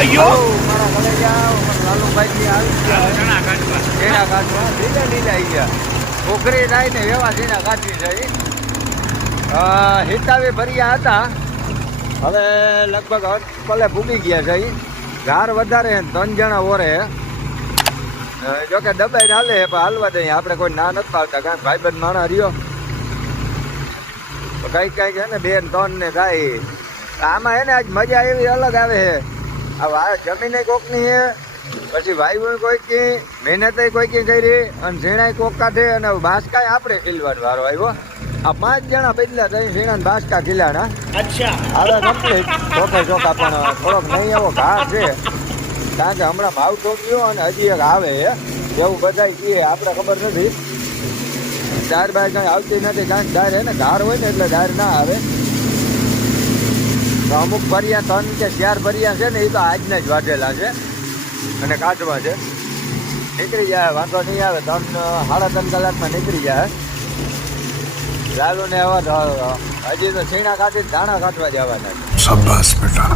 ભાઈઓ મારા કલેજા લાલુભાઈ ની આવી ગયા ઝીણા કાઢવા લીલા આવી ગયા પોખરી થાય ને એવા ઝીણા કાઢી જાય હિતાવી ભર્યા હતા હવે લગભગ પલે ભૂગી ગયા છે ઘાર વધારે 3 જણા ઓરે જોકે દબાઈને હાલે પણ હાલવા દઈએ આપણે કોઈ ના નથી પાડતા કારણ ભાઈબંધ માણા રહ્યો કઈક છે ને 2 3 ને થાય આમાં હે ને આજ મજા એવી અલગ આવે છે આ જમીન કોકની છે પછી ભાઈ કોઈ કી મહેનત કોઈ કી કરી અને ઝીણા કોક કાઢે અને બાસકા આપણે ખીલવાનો વારો આવ્યો આ 5 જણા બદલા થઈ ઝીણા બાસકા ખીલાના અચ્છા હવે કમ્પ્લીટ ચોખા પણ થોડોક નહીં એવો ઘા છે કારણ કે હમણાં ભાવ ઠોક્યો અને હજી એક આવે એવું બધા કહીએ આપણે ખબર નથી દાર બાર કઈ આવતી નથી કારણ કે દાર હે ને ધાર હોય ને એટલે દાર ના આવે તો અમુક ભર્યા 3 કે 4 ભર્યા છે ને એ તો આજના જ વાઢેલા છે અને કાચવા છે નીકળી જાય વાંધો નહીં આવે 3-3.5 કલાકમાં નીકળી જાય લાલુ ને હજી તો છીણા કાઢી દાણા કાઢવા જવાના શાબાશ બેટા